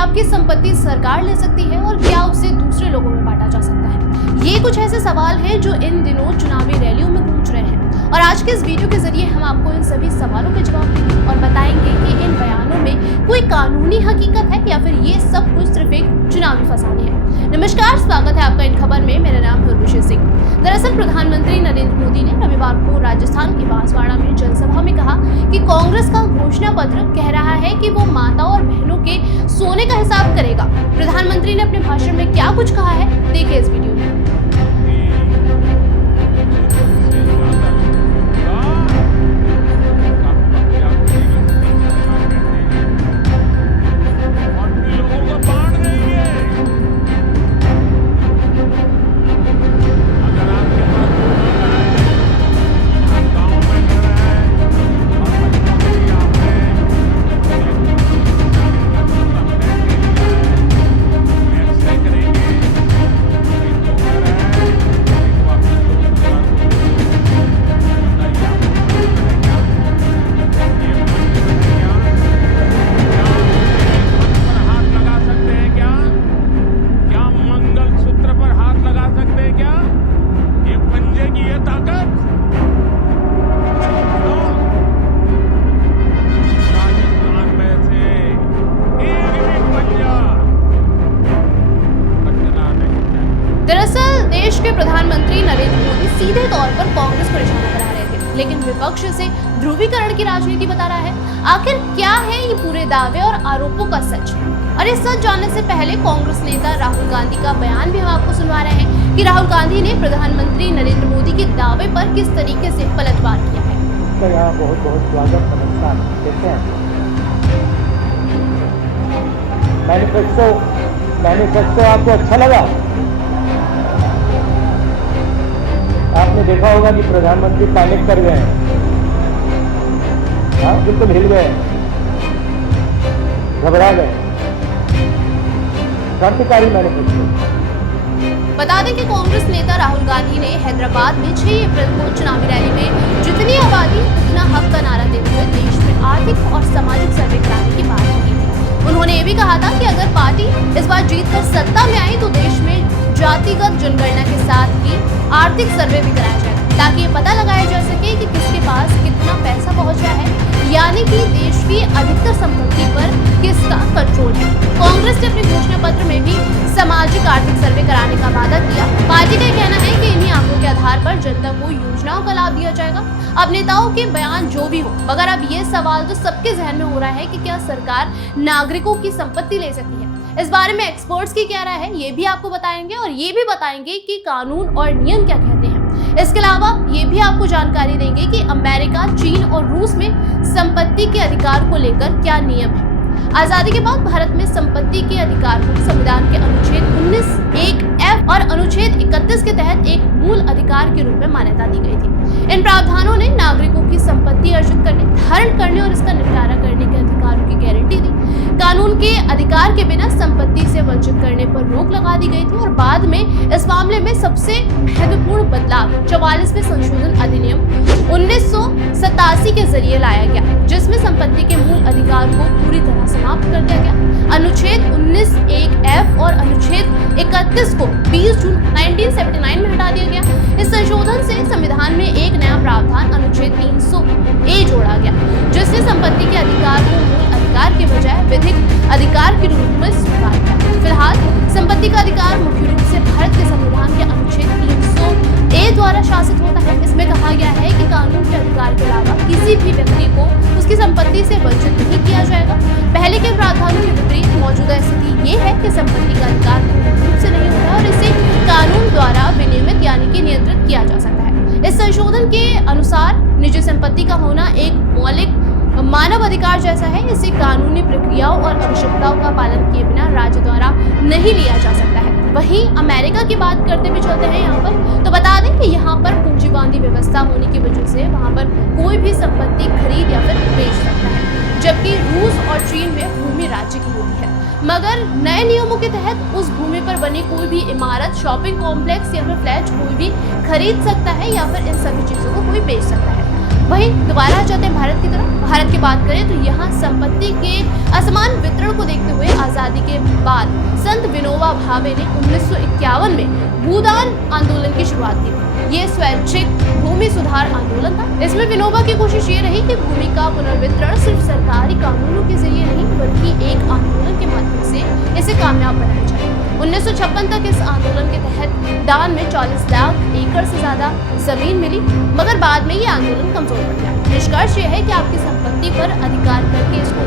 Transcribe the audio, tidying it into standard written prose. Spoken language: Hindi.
आपकी संपत्ति सरकार ले सकती है और क्या उसे दूसरे लोगों में बांटा जा सकता है? ये कुछ ऐसे सवाल हैं जो इन दिनों चुनावी रैलियों में गूंज रहे हैं और आज के इस वीडियो के जरिए हम आपको इन सभी सवालों के जवाब देंगे और बताएंगे कि इन बयानों में कोई कानूनी हकीकत है या फिर ये सब कुछ सिर्फ एक चुनावी फसाने है। नमस्कार, स्वागत है आपका इन खबर में। मेरा नाम है उर्वशी सिंह। दरअसल प्रधानमंत्री नरेंद्र मोदी ने रविवार को राजस्थान के बांसवाड़ा में जनसभा में कहा कि कांग्रेस का घोषणा पत्र कह रहा है कि वो माता और बहनों के सोने का हिसाब करेगा। प्रधानमंत्री ने अपने भाषण में क्या कुछ कहा है, देखिए इस वीडियो में। दरअसल देश के प्रधानमंत्री नरेंद्र मोदी सीधे तौर पर कांग्रेस को निशाना बना रहे थे, लेकिन विपक्ष से ध्रुवीकरण की राजनीति बता रहा है। आखिर क्या है ये पूरे दावे और आरोपों का सच? और इस सच जानने से पहले कांग्रेस नेता राहुल गांधी का बयान भी हम आपको सुनवा रहे हैं कि राहुल गांधी ने प्रधानमंत्री नरेंद्र मोदी के दावे पर किस तरीके से पलटवार किया है। तो यहाँ बहुत बहुत स्वागत, नमस्कार। कैसे हैं? मैनिफेस्टो आपको अच्छा लगा? आपने देखा होगा कि प्रधानमंत्री पैनिक कर गए हैं। हाँ, बिल्कुल हिल गए, घबरा गए। क्रांतिकारी मैनिफेस्टो। बता दें कि कांग्रेस नेता राहुल गांधी ने हैदराबाद में 6 अप्रैल को चुनावी रैली में जितनी आबादी उतना हक का नारा देते हुए देश में आर्थिक और सामाजिक सर्वे कराने की बात की थी। उन्होंने ये भी कहा था कि अगर पार्टी इस बार जीतकर सत्ता में आई तो देश में जातिगत जनगणना के साथ ही आर्थिक सर्वे भी कराया जाए ताकि ये पता लगाया जा सके कि किसके पास कितना पैसा पहुंचा है, यानी कि देश की अधिकतर संपत्ति पर किसका कंट्रोल है। कांग्रेस ने अपने घोषणा पत्र में भी सामाजिक आर्थिक सर्वे कराने का वादा किया। पार्टी का कहना है कि इन्हीं आंकड़ों के आधार पर जनता को योजनाओं का लाभ दिया जाएगा। अब नेताओं के बयान जो भी हो, मगर अब ये सवाल तो सबके जहन में हो रहा है कि क्या सरकार नागरिकों की संपत्ति ले सकती है। इस बारे में एक्सपर्ट्स की क्या राय है, ये भी आपको बताएंगे और ये भी बताएंगे कि कानून और नियम क्या कहते हैं। इसके अलावा ये भी आपको जानकारी देंगे कि अमेरिका, चीन और रूस में संपत्ति के अधिकार को लेकर क्या नियम है। आजादी के बाद भारत में संपत्ति के अधिकार को संविधान के अनुच्छेद 19(1)(f) और अनुच्छेद 31 के तहत एक मूल अधिकार के रूप में मान्यता दी गई थी। इन प्रावधानों ने नागरिकों की संपत्ति अर्जित करने, धारण करने और इसका निपटारा करने के अधिकारों की गारंटी दी। कानून के अधिकार के बिना संपत्ति से वंचित करने पर रोक लगा दी गई थी और बाद में इस मामले में सबसे महत्वपूर्ण बदलाव 44वें संशोधन अधिनियम 1987 के जरिए लाया गया, जिसमें संपत्ति के मूल अधिकार को पूरी तरह समाप्त कर दिया गया। अनुच्छेद 19(1)(f) और अनुच्छेद 31 को 20 जून 1979 में हटा दिया गया। इस संशोधन से संविधान में एक नया प्रावधान अनुच्छेद 300(a) जोड़ा गया, जिसने संपत्ति के अधिकार को मूल अधिकार के बजाय विधिक अधिकार के रूप में स्वीकार किया। फिलहाल संपत्ति का अधिकार मुख्य रूप से भारत के संविधान के अनुच्छेद 300(a) द्वारा शासित होता है। इसमें कहा गया है कि कानून के अधिकार के अलावा किसी भी व्यक्ति को उसकी संपत्ति से वंचित नहीं किया जाएगा। पहले के प्रावधानों के विपरीत मौजूदा स्थिति ये है कि संपत्ति का अधिकार पूर्ण रूप से नहीं होता और इसे कानून द्वारा विनियमित यानी कि नियंत्रित किया जा सकता है। इस संशोधन के अनुसार निजी संपत्ति का होना एक मौलिक मानव अधिकार जैसा है। इसे कानूनी प्रक्रियाओं और आवश्यकताओं का पालन किए बिना राज्य द्वारा नहीं लिया जा सकता है। वहीं अमेरिका की बात करते भी चलते हैं यहाँ पर, तो बता दें कि यहाँ पर पूंजीवादी व्यवस्था होने की वजह से वहाँ पर कोई भी संपत्ति खरीद या फिर बेच सकता है, जबकि रूस और चीन में भूमि राज्य की होती है। मगर नए नियमों के तहत उस भूमि पर बनी कोई भी इमारत, शॉपिंग कॉम्प्लेक्स या फिर फ्लैट कोई भी खरीद सकता है या फिर इन सभी चीजों को कोई बेच सकता है। वहीं दोबारा आ जाते हैं भारत की तरफ। भारत की बात करें तो यहाँ संपत्ति के असमान वितरण को देखते हुए आजादी के बाद संत विनोबा भावे ने 1951 में भूदान आंदोलन की शुरुआत की थी। ये स्वैच्छिक भूमि सुधार आंदोलन था। इसमें विनोबा की कोशिश ये रही कि भूमि का पुनर्वितरण सिर्फ सरकारी कानूनों के जरिए नहीं बल्कि एक आंदोलन के माध्यम से इसे कामयाब बनाया जाए। 1956 तक इस आंदोलन के तहत दान में 40 लाख एकड़ से ज्यादा जमीन मिली, मगर बाद में ये आंदोलन कमजोर पड़ गया। निष्कर्ष ये है कि आपकी संपत्ति पर अधिकार करके इसको